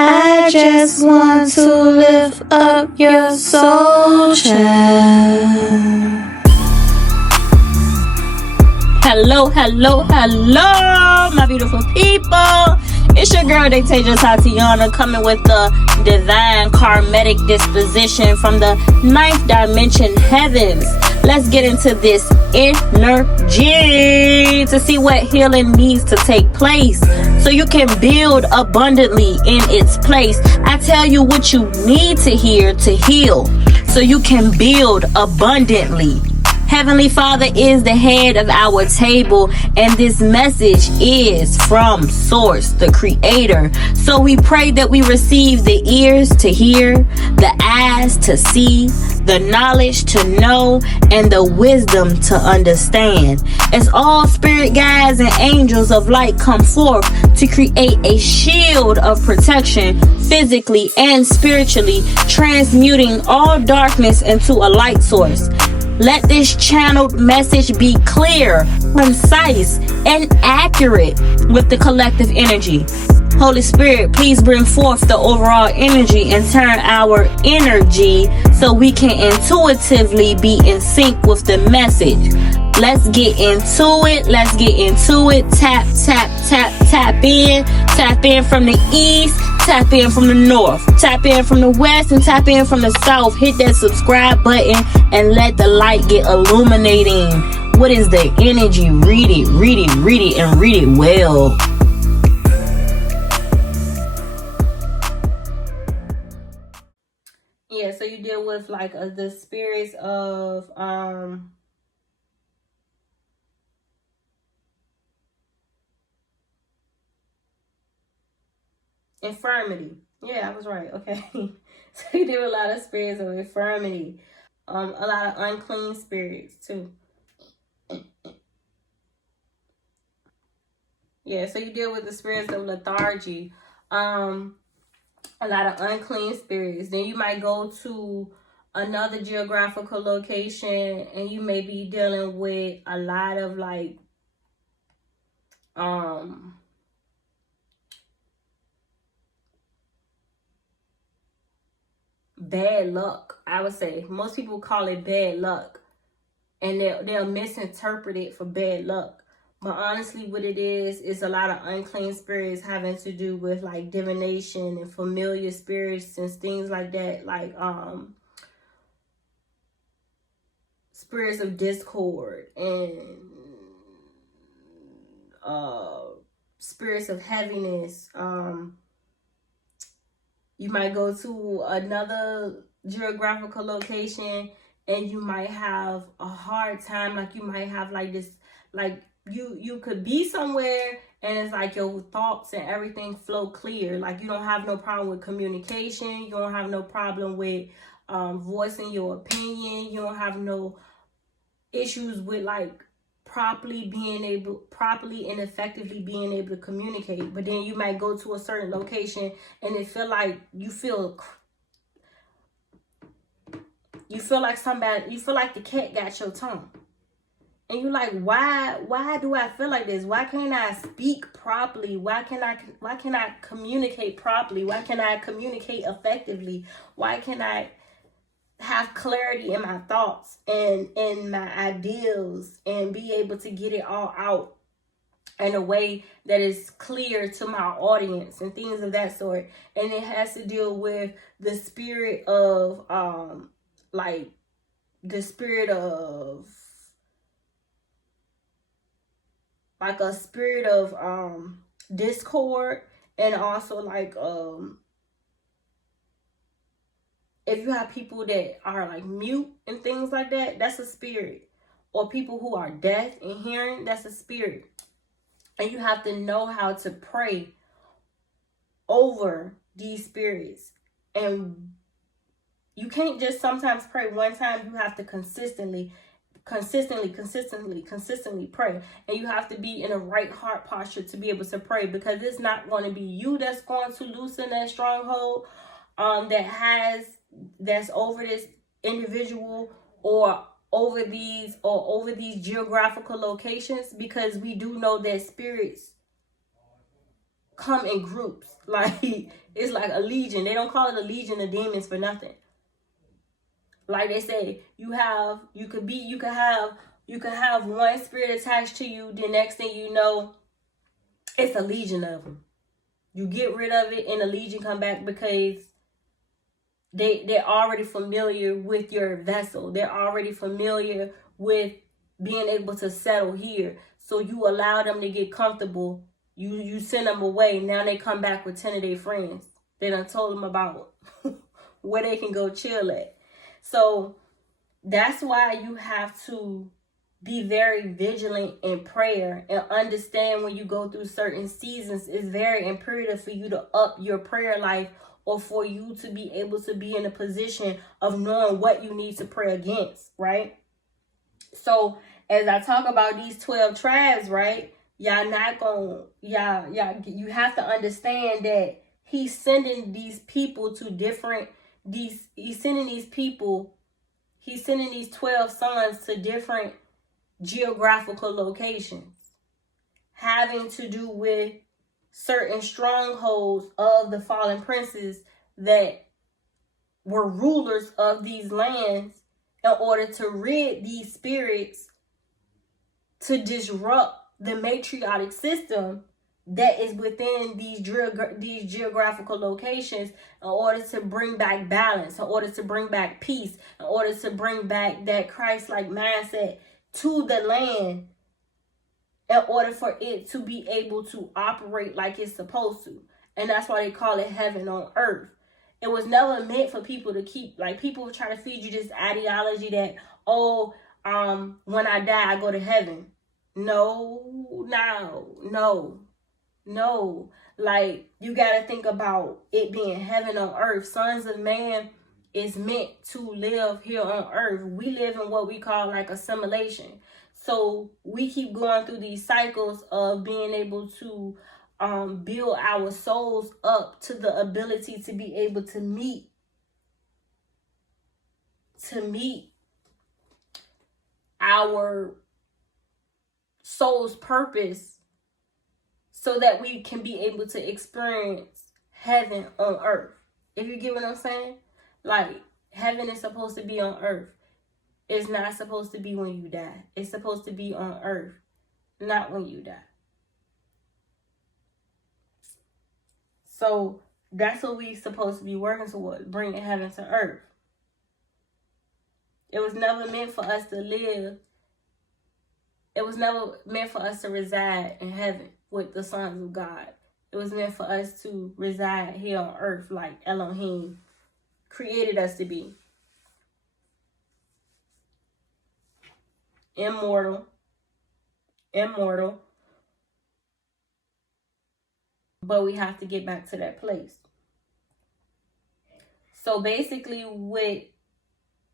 I just want to lift up your soul, child. Hello, my beautiful people. It's your girl, Dictator Tatiana, coming with the divine karmatic disposition from the 9th dimension heavens. Let's get into this energy to see what healing needs to take place so you can build abundantly in its place. I tell you what you need to hear to heal so you can build abundantly. Heavenly Father is the head of our table, and this message is from Source, the Creator. So we pray that we receive the ears to hear, the eyes to see, the knowledge to know, and the wisdom to understand. As all spirit guides and angels of light come forth to create a shield of protection physically and spiritually, transmuting all darkness into a light source. Let this channeled message be clear, concise, and accurate with the collective energy. Holy Spirit, please bring forth the overall energy and turn our energy so we can intuitively be in sync with the message. Let's get into it. Tap, tap, tap, tap in. Tap in from the east. Tap in from the north. Tap in from the west and tap in from the south. Hit that subscribe button and let the light get illuminating. What is the energy? Read it, and read it well. Yeah, so you deal with like the spirits of infirmity. Yeah, I was right. Okay. So you deal with a lot of spirits of infirmity. A lot of unclean spirits too. Yeah, so you deal with the spirits of lethargy. A lot of unclean spirits. Then you might go to another geographical location and you may be dealing with a lot of like bad luck. I would say most people call it bad luck, and they'll misinterpret it for bad luck. But honestly, what it is a lot of unclean spirits having to do with like divination and familiar spirits and things like that, like spirits of discord and spirits of heaviness. You might go to another geographical location and you might have a hard time. Like you might have like this, like you could be somewhere and it's like your thoughts and everything flow clear. Like you don't have no problem with communication. You don't have no problem with voicing your opinion. You don't have no issues with like properly and effectively being able to communicate. But then you might go to a certain location and it feel like you feel like the cat got your tongue. And you're like, why do I feel like this? Why can't I speak properly? Why can I communicate properly? Why can I communicate effectively? Why can I have clarity in my thoughts and in my ideals and be able to get it all out in a way that is clear to my audience and things of that sort? And it has to deal with the spirit of a spirit of discord, and also like if you have people that are like mute and things like that, that's a spirit. Or people who are deaf and hearing, that's a spirit. And you have to know how to pray over these spirits. And you can't just sometimes pray one time. You have to consistently pray. And you have to be in a right heart posture to be able to pray, because it's not going to be you that's going to loosen that stronghold that's over this individual or over these geographical locations, because we do know that spirits come in groups. Like, it's like a legion. They don't call it a legion of demons for nothing. Like they say, you could have one spirit attached to you. The next thing you know, it's a legion of them. You get rid of it and the legion come back because they're already familiar with your vessel. They're already familiar with being able to settle here. So you allow them to get comfortable. You send them away. Now they come back with 10 of their friends. They done told them about where they can go chill at. So that's why you have to be very vigilant in prayer and understand when you go through certain seasons, it's very imperative for you to up your prayer life, or for you to be able to be in a position of knowing what you need to pray against, right? So as I talk about these 12 tribes, right? You have to understand that he's sending these people to he's sending these 12 sons to different geographical locations, having to do with certain strongholds of the fallen princes that were rulers of these lands, in order to rid these spirits, to disrupt the matriotic system that is within these geographical locations, in order to bring back balance, in order to bring back peace, in order to bring back that Christ-like mindset to the land, in order for it to be able to operate like it's supposed to. And that's why they call it heaven on earth. It was never meant for people to keep, like, people try to feed you this ideology that, when I die, I go to heaven. No. Like, you got to think about it being heaven on earth. Sons of man is meant to live here on earth. We live in what we call like assimilation. So we keep going through these cycles of being able to build our souls up to the ability to be able to meet our soul's purpose, so that we can be able to experience heaven on earth. If you get what I'm saying? Like, heaven is supposed to be on earth. It's not supposed to be when you die. It's supposed to be on earth, not when you die. So that's what we're supposed to be working towards, bringing heaven to earth. It was never meant for us to live. It was never meant for us to reside in heaven with the sons of God. It was meant for us to reside here on earth like Elohim created us to be. Immortal. But we have to get back to that place. So basically what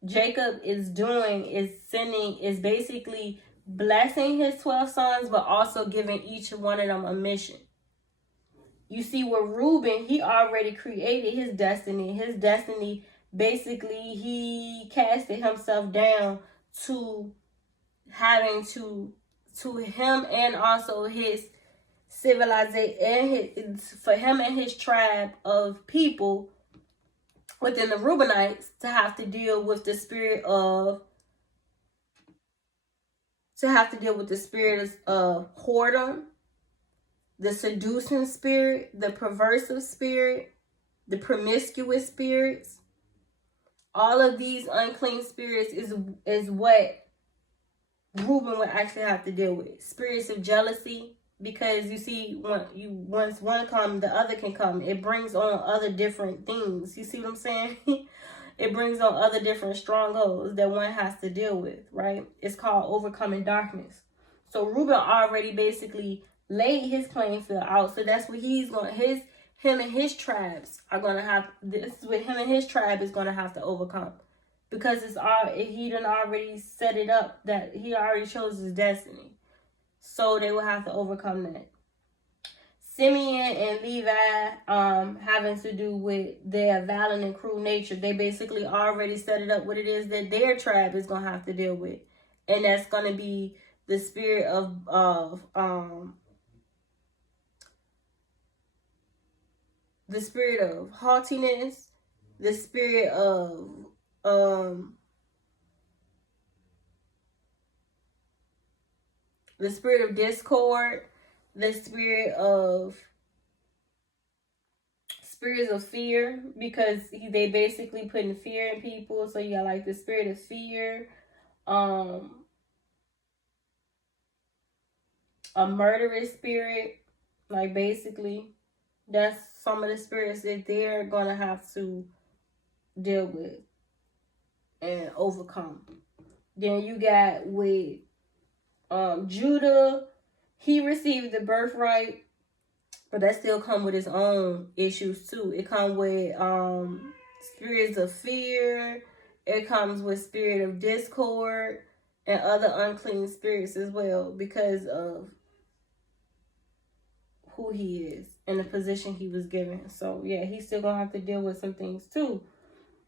Jacob is doing is basically blessing his 12 sons, but also giving each one of them a mission. You see, with Reuben, he already created his destiny. His destiny, basically, he casted himself down to having to him, and also his civilization, and for him and his tribe of people within the Reubenites to have to deal with the spirit of whoredom, the seducing spirit, the perversive spirit, the promiscuous spirits. All of these unclean spirits is what Reuben would actually have to deal with. Spirits of jealousy, because you see, once one comes, the other can come. It brings on other different things. You see what I'm saying? It brings on other different strongholds that one has to deal with, right? It's called overcoming darkness. So Reuben already basically laid his playing field out. So that's what he's going. Him and his tribes are going to have. This is what him and his tribe is going to have to overcome, because he done already set it up that he already chose his destiny. So they will have to overcome that. Simeon and Levi, having to do with their violent and cruel nature, they basically already set it up what it is that their tribe is going to have to deal with. And that's going to be the spirit of the spirit of haughtiness, the spirit of the spirit of discord, the spirits of fear, because they basically putting fear in people. So you got like the spirit of fear, a murderous spirit, like basically that's some of the spirits that they're gonna have to deal with and overcome. Then you got with Judah, he received the birthright, but that still come with its own issues too. It comes with spirits of fear, it comes with spirit of discord and other unclean spirits as well, because of who he is and the position he was given. So yeah, he's still gonna have to deal with some things too.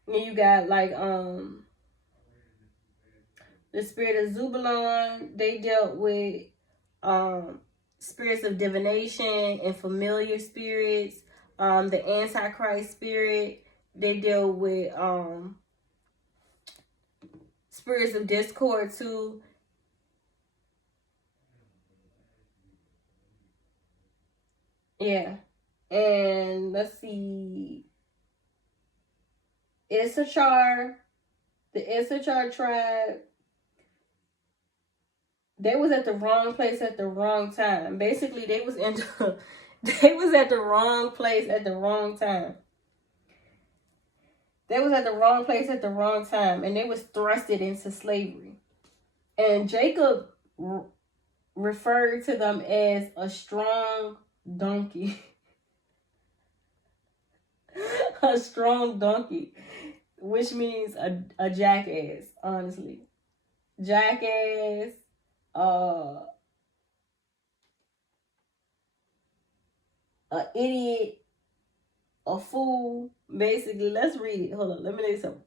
And you got like the spirit of Zebulon. They dealt with spirits of divination and familiar spirits. The Antichrist spirit. They deal with spirits of discord too. Yeah. And let's see. Issachar, the Issachar tribe, they was at the wrong place at the wrong time. Basically, they was at the wrong place at the wrong time. They was at the wrong place at the wrong time, and they was thrusted into slavery. And Jacob referred to them as a strong donkey. A strong donkey, which means a jackass, honestly. Jackass, an idiot, a fool. Basically, let's read it. Hold on, let me read something.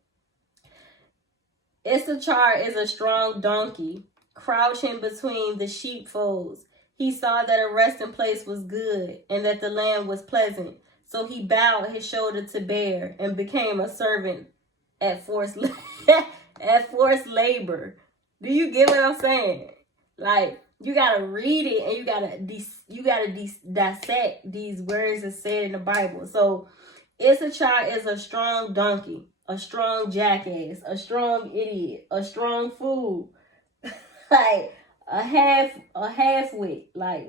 Issachar is a strong donkey, crouching between the sheepfolds. He saw that a resting place was good and that the land was pleasant. So he bowed his shoulder to bear and became a servant at forced labor. Do you get what I'm saying? Like, you gotta read it and you gotta dissect these words that said in the Bible. So Issachar is a strong donkey, a strong jackass, a strong idiot, a strong fool, like a half-wit, like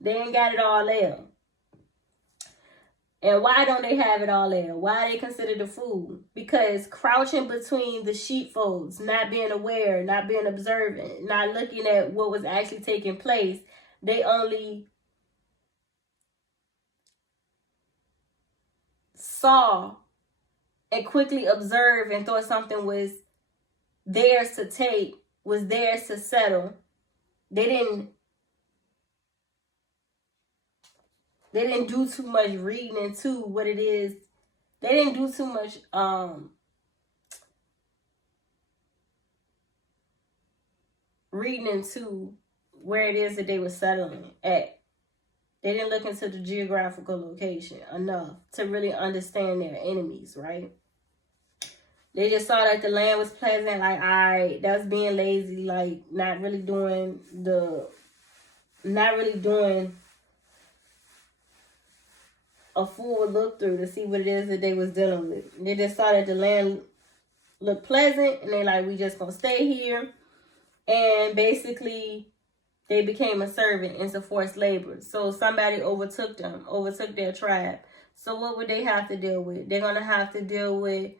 they ain't got it all there. And why don't they have it all there? Why are they considered a fool? Because crouching between the sheepfolds, not being aware, not being observant, not looking at what was actually taking place, they only saw and quickly observed and thought something was theirs to take, was theirs to settle. They didn't do too much reading into what it is. They didn't do too much reading into where it is that they were settling at. They didn't look into the geographical location enough to really understand their enemies, right? They just saw that the land was pleasant, like, all right, that's being lazy, like, not really doing a full look through to see what it is that they was dealing with. They just saw that the land looked pleasant, and they like, we just gonna stay here. And basically, they became a servant into forced labor. So somebody overtook their tribe. So what would they have to deal with? They're gonna have to deal with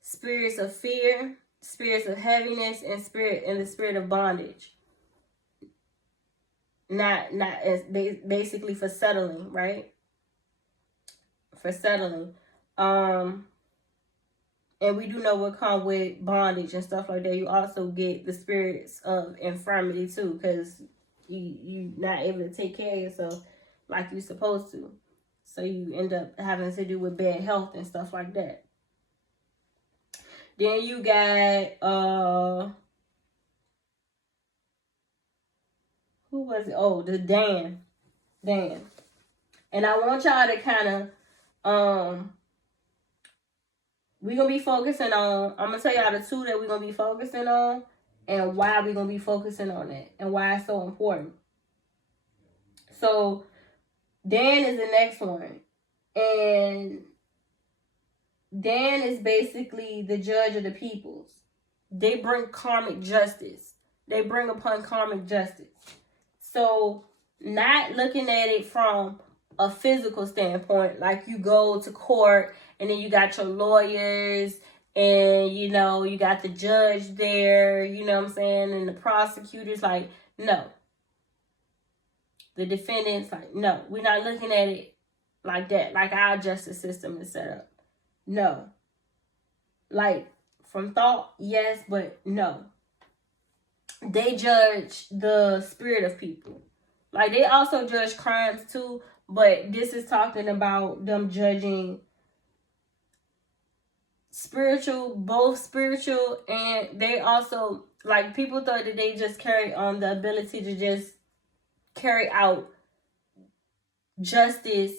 spirits of fear, spirits of heaviness, and the spirit of bondage. Not as basically for settling, right? For settling. And we do know what comes with bondage and stuff like that. You also get the spirits of infirmity too, because you not able to take care of yourself like you're supposed to. So you end up having to do with bad health and stuff like that. Then you got who was it? Oh, the Dan. And I want y'all to kind of, we're going to be focusing on, I'm going to tell y'all the two that we're going to be focusing on and why we're going to be focusing on that and why it's so important. So, Dan is the next one. And Dan is basically the judge of the peoples. They bring karmic justice. They bring upon karmic justice. So, not looking at it from a physical standpoint, like you go to court and then you got your lawyers and, you know, you got the judge there, you know what I'm saying, and the prosecutors, like, no. The defendants, like, no. We're not looking at it like that, like our justice system is set up. No. Like, from thought, yes, but no. They judge the spirit of people. Like, they also judge crimes too, but this is talking about them judging spiritual, both spiritual, and they also, like, people thought that they just carry on the ability to just carry out justice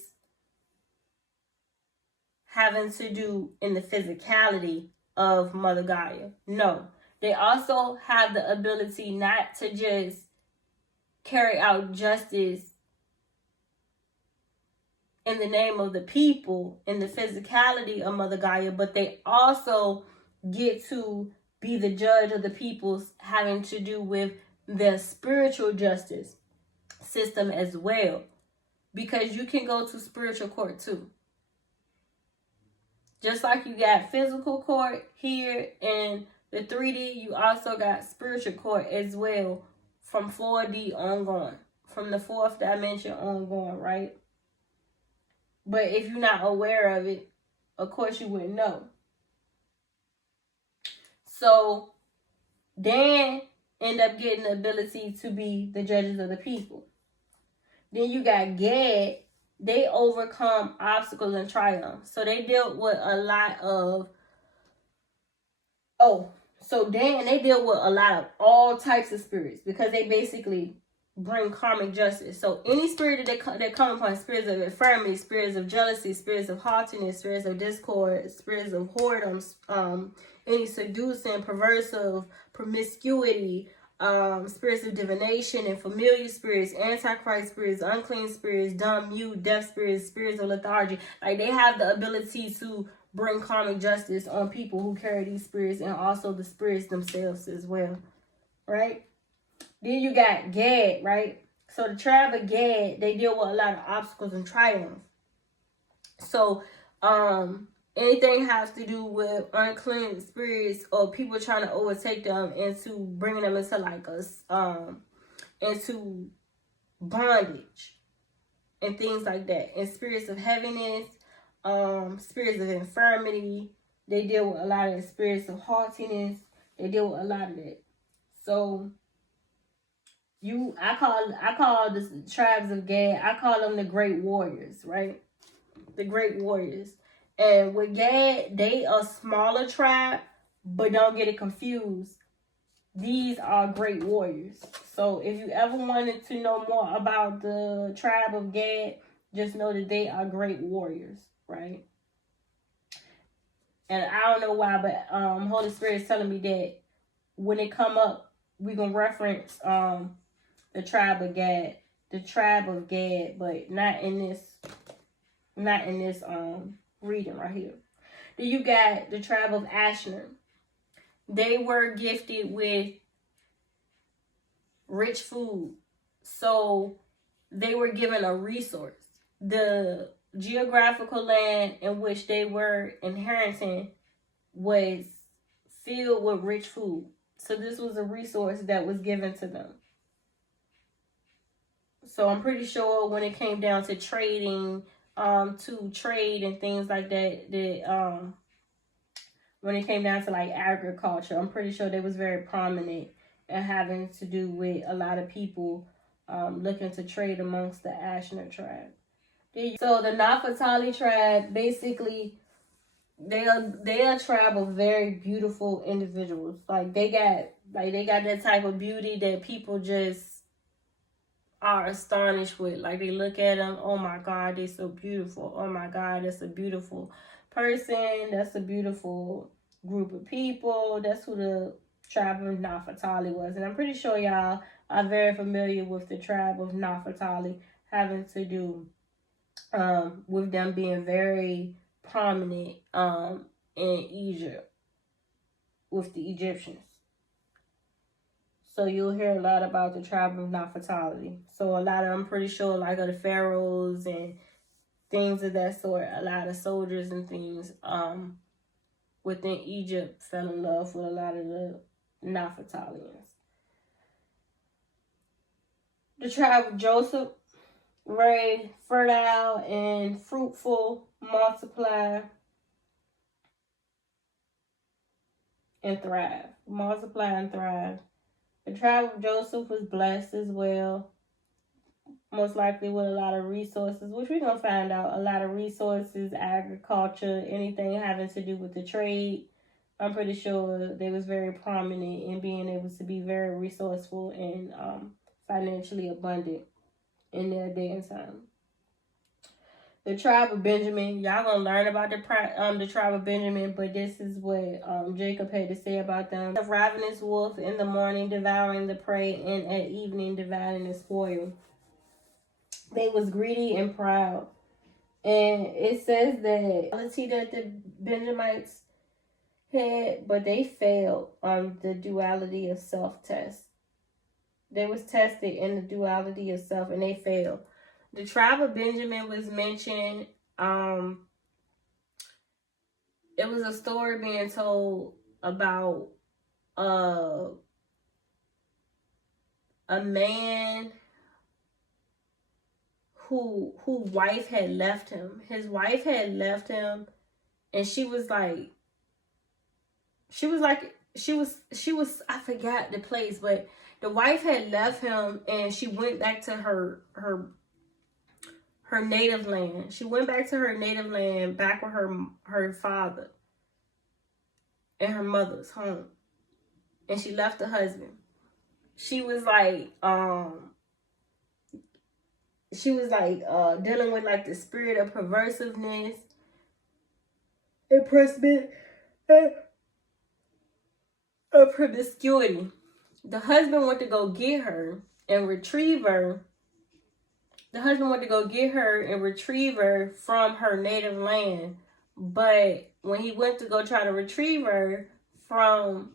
having to do in the physicality of Mother Gaia. No. They also have the ability not to just carry out justice in the name of the people, in the physicality of Mother Gaia, but they also get to be the judge of the peoples having to do with the spiritual justice system as well. Because you can go to spiritual court too. Just like you got physical court here in the 3D, you also got spiritual court as well from 4D ongoing. From the 4th dimension ongoing, right? But if you're not aware of it, of course you wouldn't know. So, Dan end up getting the ability to be the judges of the people. Then you got Gad. They overcome obstacles and triumphs. So they dealt with a lot of, so Dan, they deal with a lot of all types of spirits because they basically bring karmic justice. So any spirit that come upon, spirits of infirmity, spirits of jealousy, spirits of haughtiness, spirits of discord, spirits of whoredoms, any seducing, perversive, promiscuity, spirits of divination and familiar spirits, antichrist spirits, unclean spirits, dumb, mute, deaf spirits, spirits of lethargy. Like, they have the ability to bring karmic justice on people who carry these spirits and also the spirits themselves as well, right? Then you got Gad, right? So the tribe of Gad, they deal with a lot of obstacles and triumphs. So, anything has to do with unclean spirits or people trying to overtake them into bringing them into like into bondage and things like that. And spirits of heaviness, spirits of infirmity, they deal with a lot of spirits of haughtiness. They deal with a lot of that. So I call the tribes of Gad, I call them the great warriors, right? The great warriors. And with Gad, they are a smaller tribe, but don't get it confused. These are great warriors. So if you ever wanted to know more about the tribe of Gad, just know that they are great warriors, right? And I don't know why, but Holy Spirit is telling me that when it come up, we're going to reference the tribe of Gad. The tribe of Gad, but not in this reading right here. Then you got the tribe of Asher. They were gifted with rich food. So they were given a resource. The geographical land in which they were inheriting was filled with rich food. So this was a resource that was given to them. So I'm pretty sure when it came down to trading, to trade and things like that, when it came down to like agriculture, I'm pretty sure they was very prominent and having to do with a lot of people looking to trade amongst the Asher tribe. So the Naphtali tribe, basically, they are a tribe of very beautiful individuals. Like they got that type of beauty that people just are astonished with. Like, they look at them, oh my God, they're so beautiful. Oh my God, that's a beautiful person. That's a beautiful group of people. That's who the tribe of Naphtali was. And I'm pretty sure y'all are very familiar with the tribe of Naphtali, having to do with them being very prominent in Egypt with the Egyptians. So you'll hear a lot about the tribe of Naphtali. So a lot of, I'm pretty sure, like, of the pharaohs and things of that sort, a lot of soldiers and things within Egypt fell in love with a lot of the Naphtalians. The tribe of Joseph, very fertile and fruitful, multiply and thrive. Multiply and thrive. The tribe of Joseph was blessed as well, most likely with a lot of resources, which we're going to find out. A lot of resources, agriculture, anything having to do with the trade. I'm pretty sure they was very prominent in being able to be very resourceful and financially abundant in their day and time. The tribe of Benjamin, y'all gonna learn about the tribe of Benjamin, but this is what Jacob had to say about them. The ravenous wolf in the morning devouring the prey, and at evening devouring the spoil. They was greedy and proud. And it says that quality that the Benjamites had, but they failed on the duality of self-test. They was tested in the duality of self, and they failed. The tribe of Benjamin was mentioned. It was a story being told about a man who wife had left him. His wife had left him, and she was I forgot the place, but the wife had left him, and she went back to her native land. She went back to her native land, back with her father and her mother's home. And she left the husband. She was dealing with like the spirit of perversiveness, impressment, of promiscuity. The husband went to go get her and retrieve her. The husband went to go get her and retrieve her from her native land. But when he went to go try to retrieve her from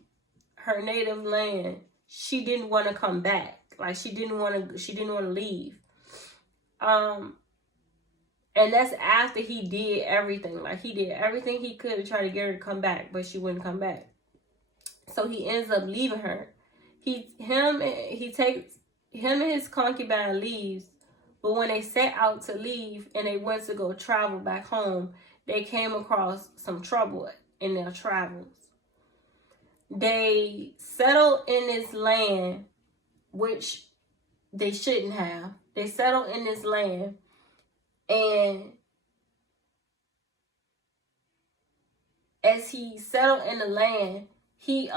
her native land, she didn't want to come back. Like, she didn't want to leave. And that's after he did everything. Like, he did everything he could to try to get her to come back, but she wouldn't come back. So he ends up leaving her. Him and his concubine leaves. But when they set out to leave and they went to go travel back home, they came across some trouble in their travels. They settled in this land, which they shouldn't have. They settled in this land, and as he settled in the land, he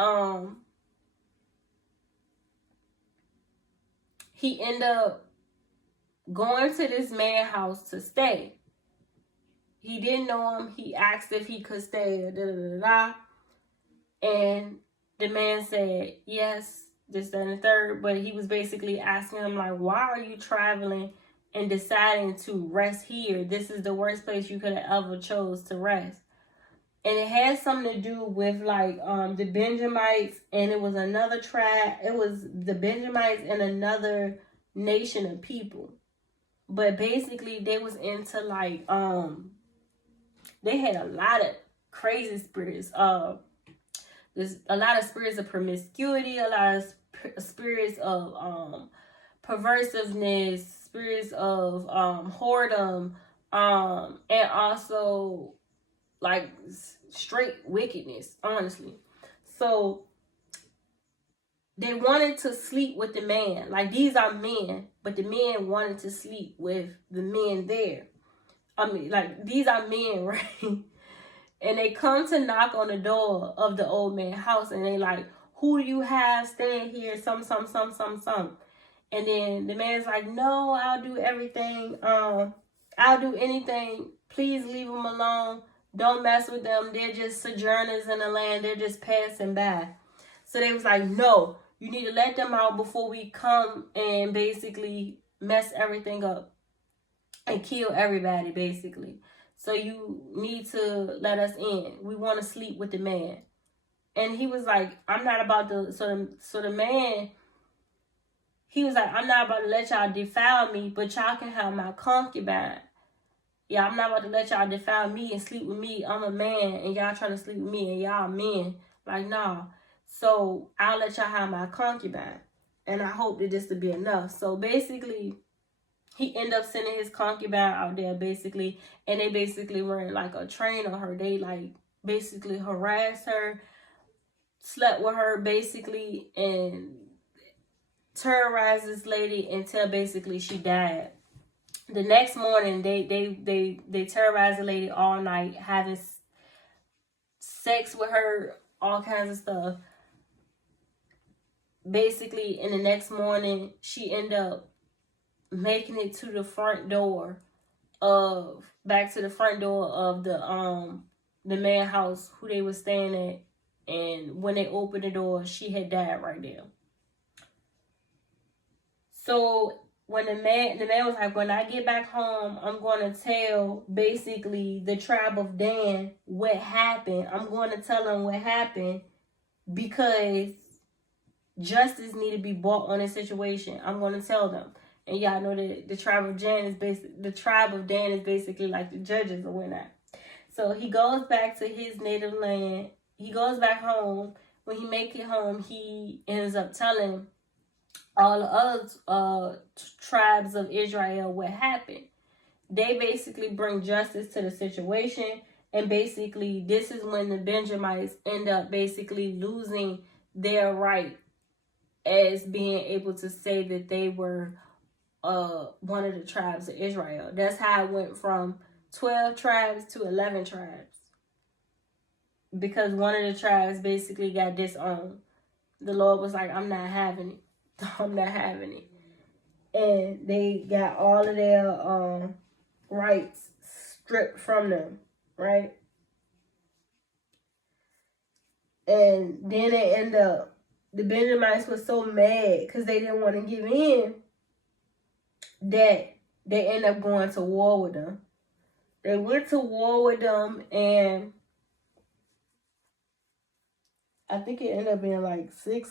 ended up going to this man's house to stay. He didn't know him. He asked if he could stay. And the man said, yes, this, that, and the third. But he was basically asking him, like, why are you traveling and deciding to rest here? This is the worst place you could have ever chose to rest. And it had something to do with, like, the Benjamites, and it was another tribe. It was the Benjamites and another nation of people. But basically, they was into, like, they had a lot of crazy spirits. There's a lot of spirits of promiscuity, a lot of spirits of perversiveness, spirits of whoredom, and also, like, straight wickedness, honestly. So they wanted to sleep with the man. Like, these are men, but the men wanted to sleep with the men there. I mean, like, these are men, right? And they come to knock on the door of the old man's house, and they like, who do you have staying here? Some. And then the man's like, no, I'll do everything. I'll do anything. Please leave them alone. Don't mess with them. They're just sojourners in the land. They're just passing by. So they was like, no, you need to let them out before we come and basically mess everything up and kill everybody, basically. So you need to let us in. We want to sleep with the man. And he was like, I'm not about to. So the man, he was like, I'm not about to let y'all defile me, but y'all can have my concubine. Yeah, I'm not about to let y'all defile me and sleep with me. I'm a man, and y'all trying to sleep with me, and y'all men. Like, nah. So I'll let y'all have my concubine. And I hope that this will be enough. So basically, he ended up sending his concubine out there, basically. And they basically were like a train on her. They, like, basically harassed her, slept with her, basically, and terrorized this lady until basically she died. The next morning, they terrorized the lady all night, having sex with her, all kinds of stuff. Basically, in the next morning, she ended up making it to the front door of the man house who they were staying at. And when they opened the door, she had died right there. So when the man was like, when I get back home, I'm going to tell basically the tribe of Dan what happened. I'm going to tell them what happened because justice need to be brought on this situation. I'm going to tell them. And y'all know that the tribe of Dan is basically like the judges or whatnot. So he goes back to his native land. He goes back home. When he make it home, he ends up telling all the other tribes of Israel what happened. They basically bring justice to the situation, and basically this is when the Benjamites end up basically losing their right as being able to say that they were one of the tribes of Israel. That's how it went from 12 tribes to 11 tribes, because one of the tribes basically got disowned. The Lord was like, I'm not having it. I'm not having it. And they got all of their rights stripped from them, right? And then they end up, the Benjamites were so mad because they didn't want to give in that they end up going to war with them. They went to war with them, and I think it ended up being like 400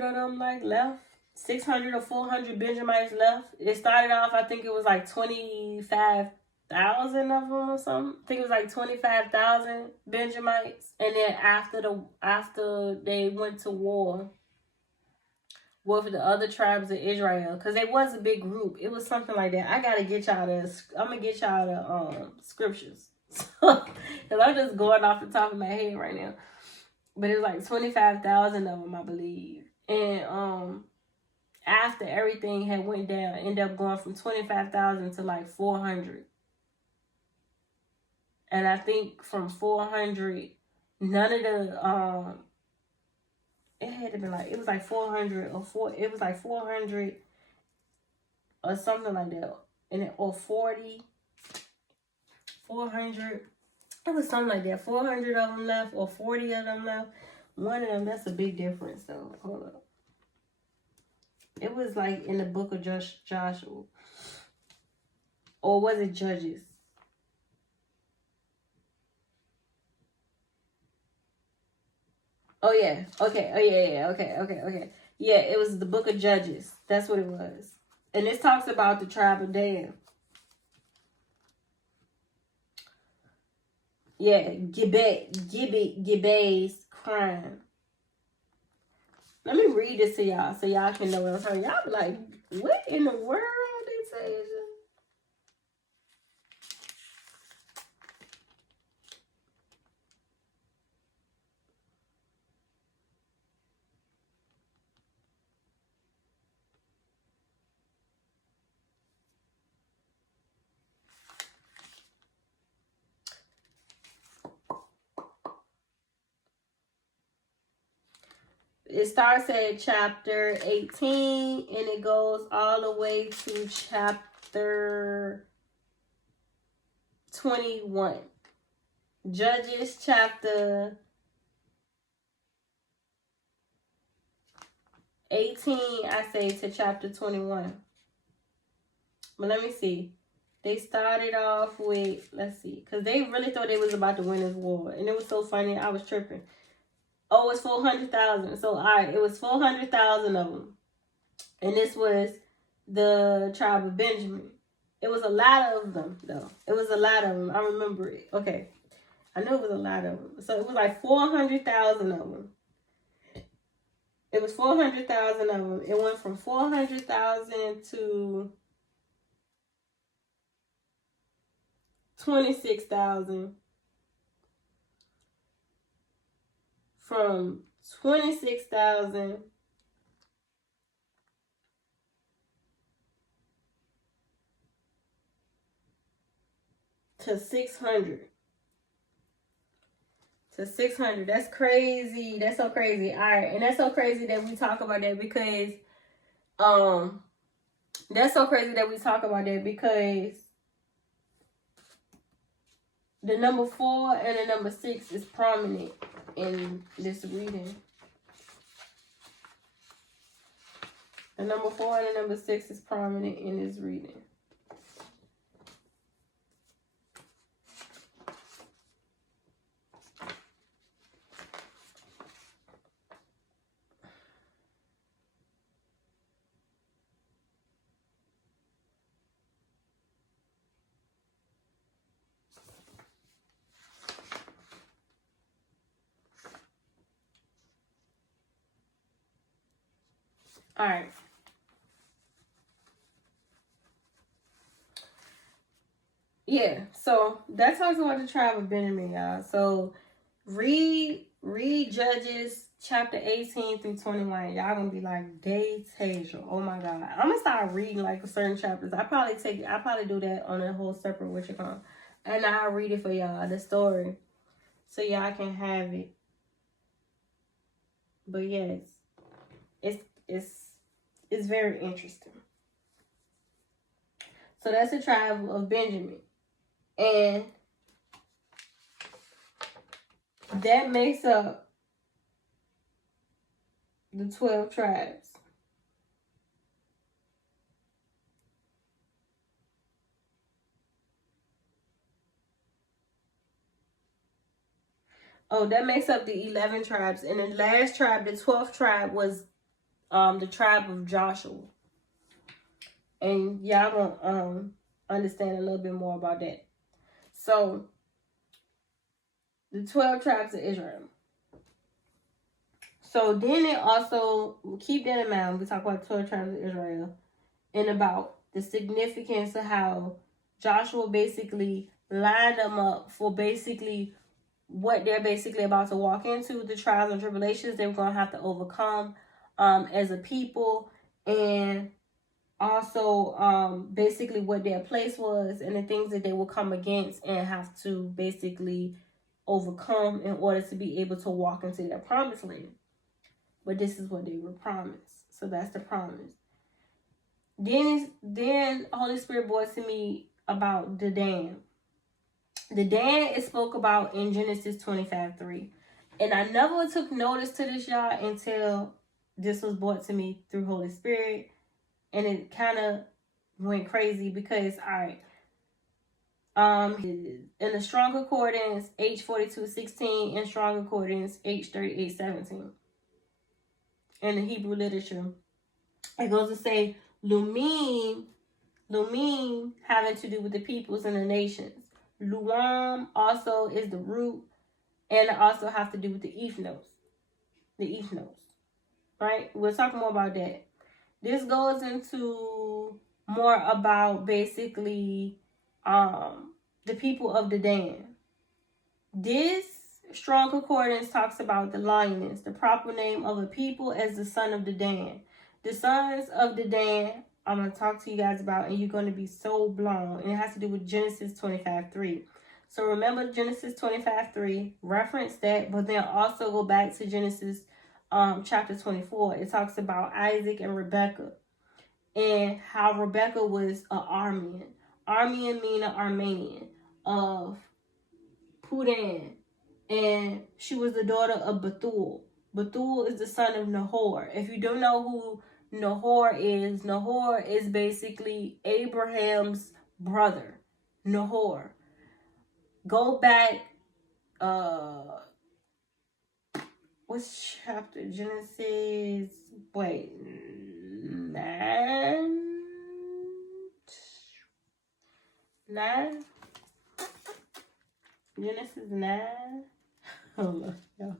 of them like left. 600 or 400 Benjamites left. It started off, I think it was like 25,000 of them or something. I think it was like 25,000 Benjamites. And then after they went to war with the other tribes of Israel, because it was a big group. It was something like that. I'm gonna get y'all the scriptures. Because I'm just going off the top of my head right now. But it was like 25,000 of them, I believe. And after everything had went down, ended up going from 25,000 to like 400. And I think from 400, none of the it had to be like, it was like 400 or something like that. And it, or 40, 400. It was something like that. 400 of them left or 40 of them left. One of them, that's a big difference though. Hold up. It was like in the book of Joshua. Or was it Judges? Oh yeah. Okay. Oh yeah. Okay. Yeah, it was the book of Judges. That's what it was. And this talks about the tribe of Dan. Yeah, Gibeah's crime. Let me read this to y'all so y'all can know what I'm saying. Y'all be like, what in the world they say? it starts at chapter 18 and it goes all the way to chapter 21. Judges chapter 18, I say, to chapter 21. But let me see. They started off with, let's see, because they really thought they was about to win this war. And it was so funny. I was tripping. Oh, it's 400,000. So, all right, it was 400,000 of them. And this was the tribe of Benjamin. It was a lot of them, though. It was a lot of them. I remember it. Okay. I know it was a lot of them. So, it was like 400,000 of them. It was 400,000 of them. It went from 400,000 to 26,000. From 26,000 to 600. To 600. That's crazy. That's so crazy. All right. And that's so crazy that we talk about that because, the number 4 and the number 6 is prominent in this reading. The number 4 and the number 6 is prominent in this reading. All right. Yeah, so that talks about the tribe of Benjamin, y'all. So read Judges chapter 18 through 21. Y'all gonna be like, Tasia, oh my God. I'm gonna start reading like certain chapters. I probably do that on a whole separate what you call. And I'll read it for y'all, the story. So y'all can have it. But yes, it's very interesting. So that's the tribe of Benjamin. And that makes up the 12 tribes. Oh, that makes up the 11 tribes. And the last tribe, the 12th tribe, was the tribe of Joshua. And y'all gonna understand a little bit more about that. So, the 12 tribes of Israel. So then it also, keep that in mind, we talk about 12 tribes of Israel and about the significance of how Joshua basically lined them up for basically what they're basically about to walk into, the trials and tribulations they were going to have to overcome as a people, and also basically what their place was and the things that they will come against and have to basically overcome in order to be able to walk into their promised land. But this is what they were promised. So that's the promise. Then Holy Spirit brought to me about the dam. The dam is spoke about in Genesis 25:3. And I never took notice to this, y'all, until this was brought to me through Holy Spirit. And it kind of went crazy because, all right, in the Strong Concordance, H42:16, and Strong Concordance, H38:17. In the Hebrew literature, it goes to say Lumim having to do with the peoples and the nations. Luam also is the root, and it also have to do with the ethnos. Right? We'll talk more about that. This goes into more about basically the people of the Dan. This Strong Concordance talks about the lioness, the proper name of a people, as the son of the Dan. The sons of the Dan, I'm going to talk to you guys about, and you're going to be so blown. And it has to do with Genesis 25:3. So remember Genesis 25:3, reference that, but then also go back to Genesis chapter 24, it talks about Isaac and Rebekah, and how Rebekah was an Armenian. Armenian meaning Armenian of Pudan, and she was the daughter of Bethuel. Bethuel is the son of Nahor. If you don't know who Nahor is basically Abraham's brother. Nahor. Go back, what's chapter? Genesis, wait, 9? 9? Genesis 9? Hold on, y'all.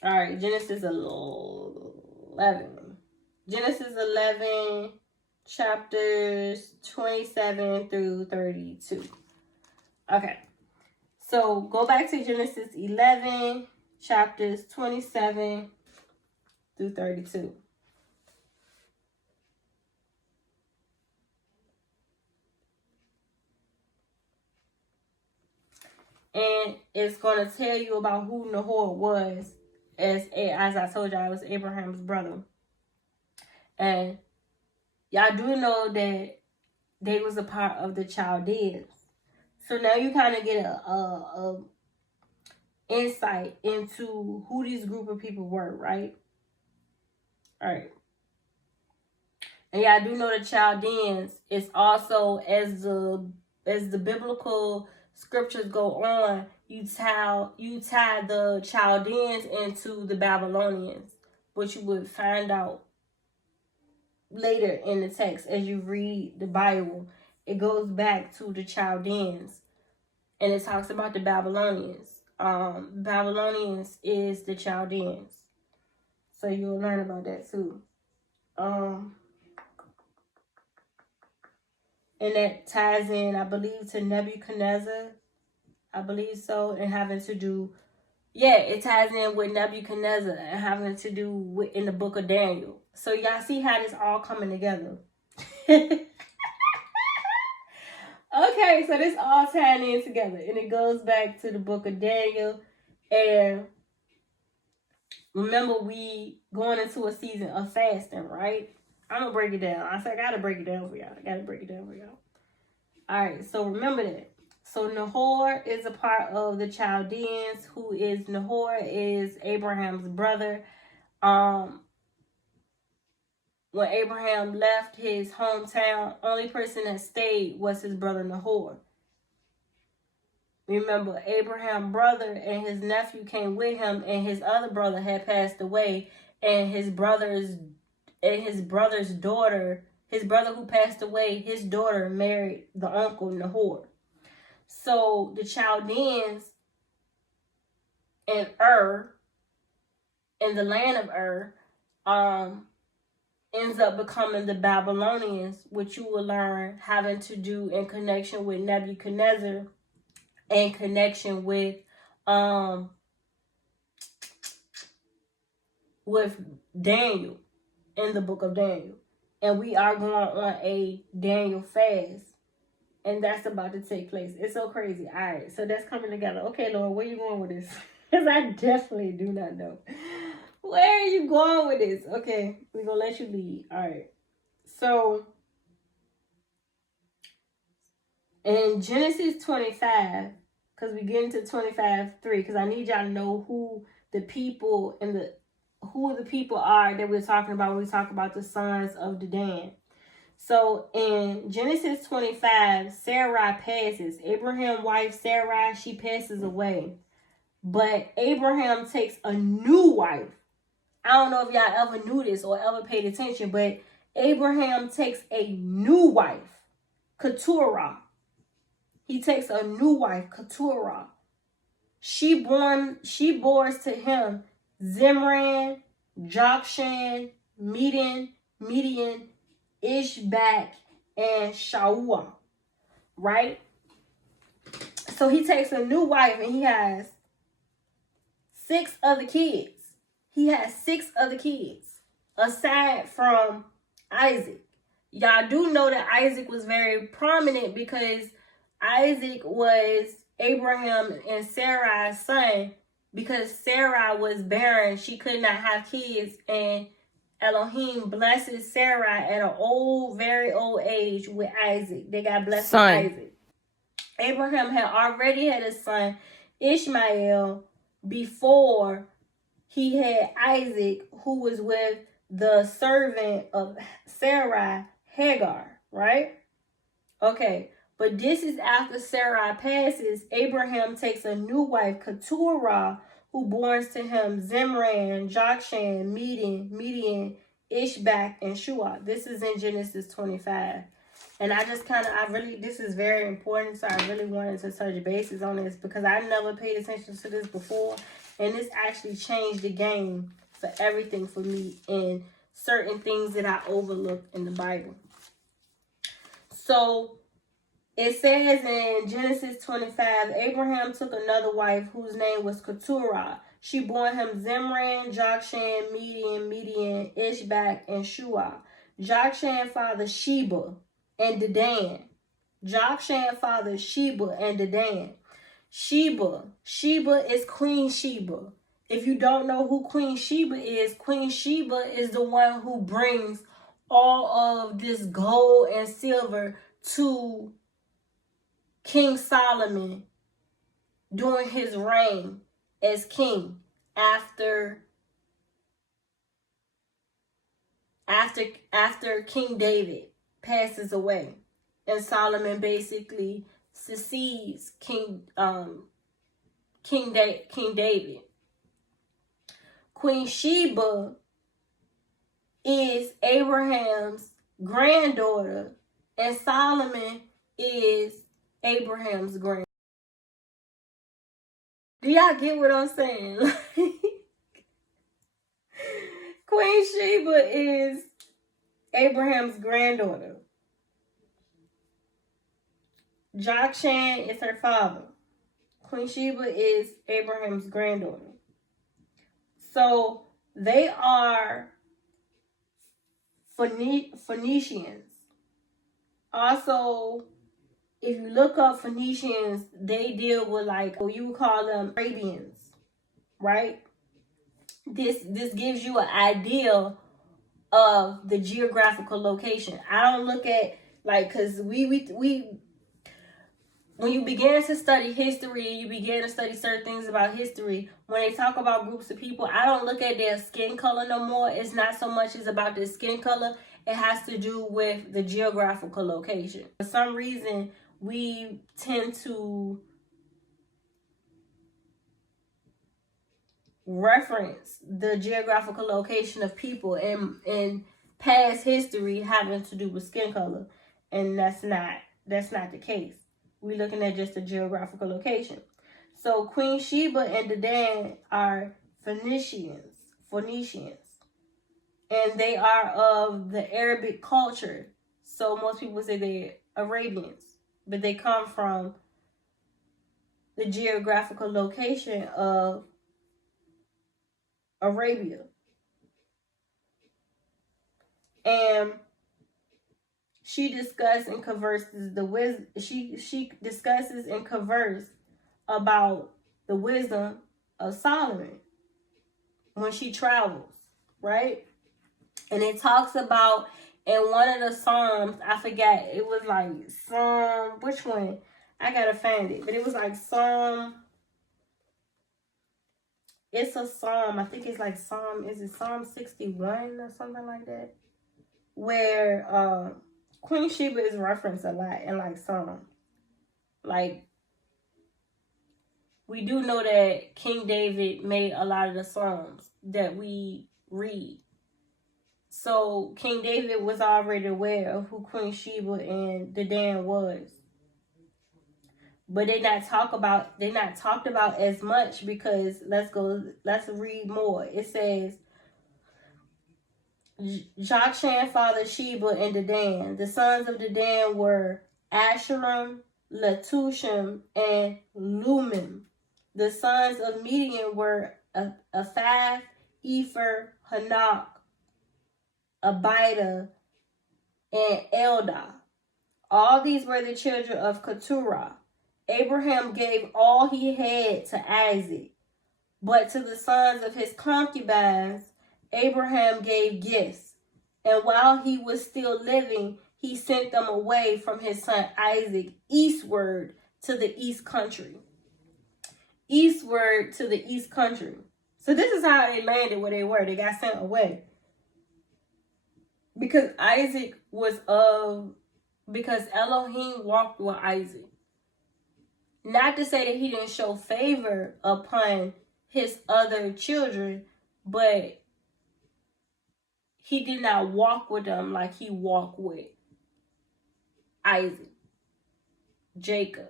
All right, Genesis 11. Genesis 11, chapters 27 through 32. Okay, so go back to Genesis 11, chapters 27 through 32. And it's going to tell you about who Nahor was. As I told y'all, it was Abraham's brother. And y'all do know that they was a part of the Chaldeans. So now you kind of get a insight into who these group of people were, right? All right. And y'all do know the Chaldeans is also, as the biblical scriptures go on, you tie the Chaldeans into the Babylonians, which you would find out later in the text as you read the Bible. It goes back to the Chaldeans, and it talks about the Babylonians. Babylonians is the Chaldeans, so you'll learn about that too. And that ties in, I believe, to Nebuchadnezzar. I believe so, and having to do, it ties in with Nebuchadnezzar and having to do with in the book of Daniel. So y'all see how this all coming together. Okay, so this all tying in together, and it goes back to the book of Daniel. And remember, we going into a season of fasting, right? I'm gonna break it down. I said I gotta break it down for y'all. All right, so remember that. So Nahor is a part of the Chaldeans. Who is Nahor? Is Abraham's brother. When Abraham left his hometown, only person that stayed was his brother Nahor. Remember, Abraham's brother and his nephew came with him, and his other brother had passed away, and his brother's daughter, his brother who passed away, his daughter married the uncle Nahor. So the Chaldeans and in the land of ends up becoming the Babylonians, which you will learn having to do in connection with Nebuchadnezzar and connection with Daniel in the book of Daniel. And we are going on a Daniel fast. And that's about to take place. It's so crazy. All right, so that's coming together. Okay, Lord, where are you going with this? Because I definitely do not know. Where are you going with this? Okay, we're going to let you lead. All right. So, in Genesis 25, because we get into 25:3, because I need y'all to know who the people are that we're talking about when we talk about the sons of Dedan. So in Genesis 25, Sarai passes. Abraham's wife Sarai, she passes away. But Abraham takes a new wife. I don't know if y'all ever knew this or ever paid attention, but Abraham takes a new wife, Keturah. He takes a new wife, Keturah. She bores to him Zimran, Jokshan, Median, Ishbak, and Shaua, right? So he takes a new wife and he has 6 other kids. aside from Isaac. Y'all do know that Isaac was very prominent because Isaac was Abraham and Sarai's son, because Sarai was barren. She could not have kids, and Elohim blesses Sarai at an old, very old age with Isaac. They got blessed with Isaac. Abraham had already had a son, Ishmael, before he had Isaac, who was with the servant of Sarai, Hagar, right? Okay, but this is after Sarai passes. Abraham takes a new wife, Keturah, who borns to him Zimran, Jokshan, Median, Ishbak, and Shua. This is in Genesis 25. And this is very important, so I really wanted to touch bases on this because I never paid attention to this before. And this actually changed the game for everything for me and certain things that I overlooked in the Bible. So it says in Genesis 25, Abraham took another wife whose name was Keturah. She bore him Zimran, Jokshan, Median, Ishbak, and Shua. Jokshan fathered Sheba and Dedan. Jokshan fathered Sheba and Dedan. Sheba is Queen Sheba. If you don't know who Queen Sheba is the one who brings all of this gold and silver to King Solomon during his reign as king after King David passes away, and Solomon basically succeeds King David. Queen Sheba is Abraham's granddaughter, and Solomon is Abraham's granddaughter. Do y'all get what I'm saying? Queen Sheba is Abraham's granddaughter. Jokshan is her father. Queen Sheba is Abraham's granddaughter. So they are Phoenicians. Also, if you look up Phoenicians, they deal with you would call them Arabians, right? This gives you an idea of the geographical location. I don't look at because we when you begin to study history, you begin to study certain things about history. When they talk about groups of people, I don't look at their skin color no more. It's not so much as about their skin color. It has to do with the geographical location. For some reason, we tend to reference the geographical location of people in past history having to do with skin color, and that's not the case. We're looking at just the geographical location. So Queen Sheba and Dedan are Phoenicians, and they are of the Arabic culture. So most people say they're Arabians, but they come from the geographical location of Arabia. And she discusses and converses the wisdom. She discusses and converses about the wisdom of Solomon when she travels, right? And it talks about in one of the Psalms, I forgot, it was Psalm, which one? I gotta find it, but it was Psalm. It's a Psalm. I think it's Psalm 61 or something like that, where Queen Sheba is referenced a lot in Psalm. We do know that King David made a lot of the Psalms that we read. So King David was already aware of who Queen Sheba and Dedan was. But they're not talked about as much because let's read more. It says, Jokshan fathered Sheba and Dedan. The sons of Dedan were Asherim, Letushim, and Lumim. The sons of Median were Aphath, Epher, Hanok, Abida, and Eldah. All these were the children of Keturah. Abraham gave all he had to Isaac, but to the sons of his concubines, Abraham gave gifts. And while he was still living, he sent them away from his son Isaac eastward to the east country. Eastward to the east country. So this is how they landed where they were. They got sent away. Because because Elohim walked with Isaac. Not to say that he didn't show favor upon his other children, but he did not walk with them like he walked with Isaac, Jacob,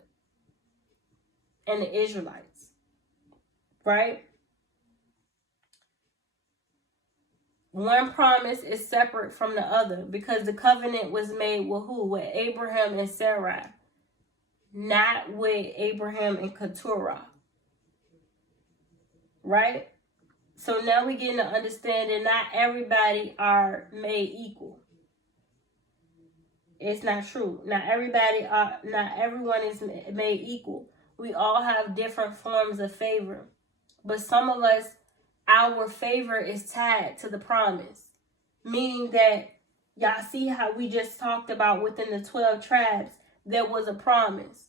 and the Israelites. Right? One promise is separate from the other because the covenant was made with who? With Abraham and Sarai. Not with Abraham and Keturah. Right? So now we get to understand that not everybody are made equal. It's not true. Not everyone is made equal. We all have different forms of favor. But some of us, our favor is tied to the promise. Meaning that, y'all see how we just talked about within the 12 tribes, there was a promise.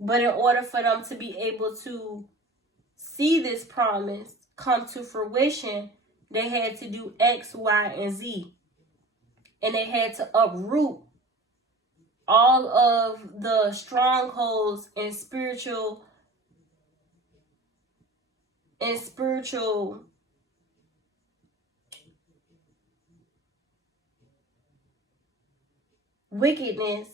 But in order for them to be able to see this promise come to fruition, they had to do X, Y, and Z. And they had to uproot all of the strongholds and spiritual wickedness